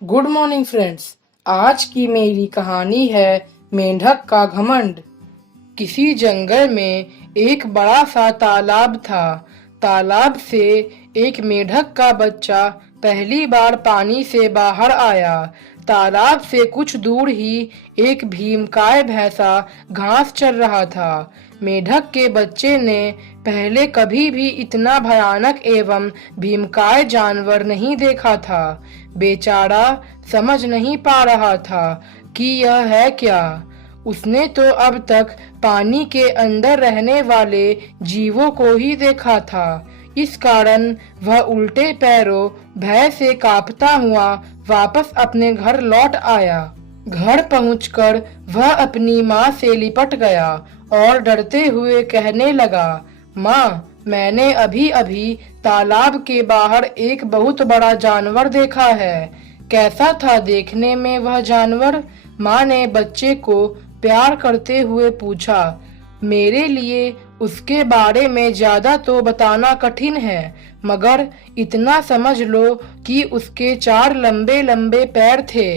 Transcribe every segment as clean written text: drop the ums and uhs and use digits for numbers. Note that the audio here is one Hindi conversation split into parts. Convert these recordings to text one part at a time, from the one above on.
Good morning friends. आज की मेरी कहानी है मेंढक का घमंड। किसी जंगल में एक बड़ा सा तालाब था। तालाब से एक मेंढक का बच्चा पहली बार पानी से बाहर आया। तालाब से कुछ दूर ही एक भीमकाय भैंसा घास चर रहा था। मेंढक के बच्चे ने पहले कभी भी इतना भयानक एवं भीमकाय जानवर नहीं देखा था। बेचारा समझ नहीं पा रहा था कि यह है क्या। उसने तो अब तक पानी के अंदर रहने वाले जीवों को ही देखा था। इस कारण वह उल्टे पैरों भय से कांपता हुआ वापस अपने घर लौट आया। घर पहुंचकर वह अपनी माँ से लिपट गया और डरते हुए कहने लगा, माँ, मैंने अभी अभी तालाब के बाहर एक बहुत बड़ा जानवर देखा है। कैसा था देखने में वह जानवर? माँ ने बच्चे को प्यार करते हुए पूछा। मेरे लिए उसके बारे में ज्यादा तो बताना कठिन है, मगर इतना समझ लो कि उसके 4 लंबे लंबे पैर थे,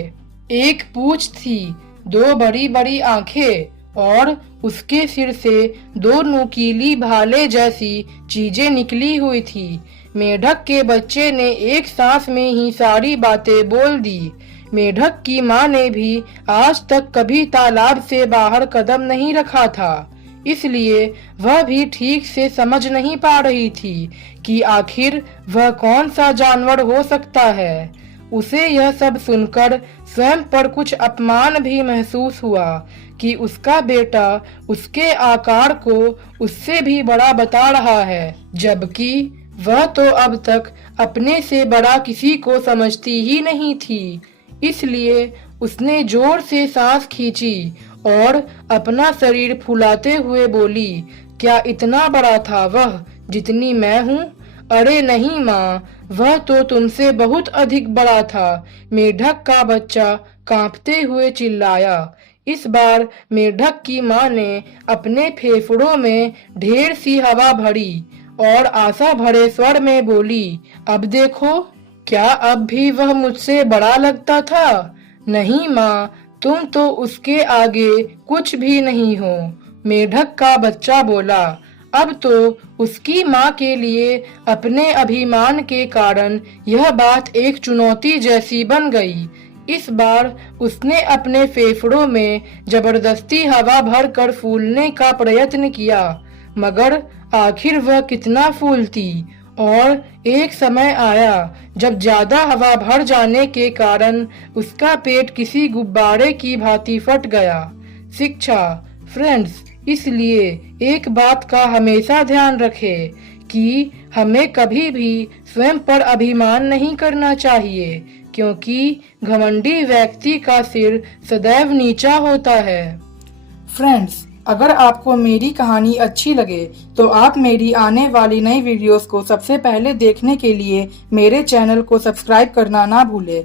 एक पूंछ थी, 2 बड़ी बड़ी आंखें और उसके सिर से 2 नुकीली भाले जैसी चीजें निकली हुई थी। मेंढक के बच्चे ने एक सांस में ही सारी बातें बोल दी। मेंढक की माँ ने भी आज तक कभी तालाब से बाहर कदम नहीं रखा था, इसलिए वह भी ठीक से समझ नहीं पा रही थी कि आखिर वह कौन सा जानवर हो सकता है। उसे यह सब सुनकर स्वयं पर कुछ अपमान भी महसूस हुआ कि उसका बेटा उसके आकार को उससे भी बड़ा बता रहा है, जबकि वह तो अब तक अपने से बड़ा किसी को समझती ही नहीं थी। इसलिए उसने जोर से सांस खींची और अपना शरीर फुलाते हुए बोली, क्या इतना बड़ा था वह जितनी मैं हूँ? अरे नहीं माँ, वह तो तुमसे बहुत अधिक बड़ा था, मेंढक का बच्चा कांपते हुए चिल्लाया। इस बार मेंढक की माँ ने अपने फेफड़ों में ढेर सी हवा भरी और आशा भरे स्वर में बोली, अब देखो, क्या अब भी वह मुझसे बड़ा लगता था? नहीं माँ, तुम तो उसके आगे कुछ भी नहीं हो, मेंढक का बच्चा बोला। अब तो उसकी माँ के लिए अपने अभिमान के कारण यह बात एक चुनौती जैसी बन गई। इस बार उसने अपने फेफड़ों में जबरदस्ती हवा भरकर फूलने का प्रयत्न किया, मगर आखिर वह कितना फूलती। और एक समय आया जब ज्यादा हवा भर जाने के कारण उसका पेट किसी गुब्बारे की भांति फट गया। शिक्षा फ्रेंड्स, इसलिए एक बात का हमेशा ध्यान रखें कि हमें कभी भी स्वयं पर अभिमान नहीं करना चाहिए, क्योंकि घमंडी व्यक्ति का सिर सदैव नीचा होता है। फ्रेंड्स, अगर आपको मेरी कहानी अच्छी लगे तो आप मेरी आने वाली नई वीडियोस को सबसे पहले देखने के लिए मेरे चैनल को सब्सक्राइब करना ना भूलें।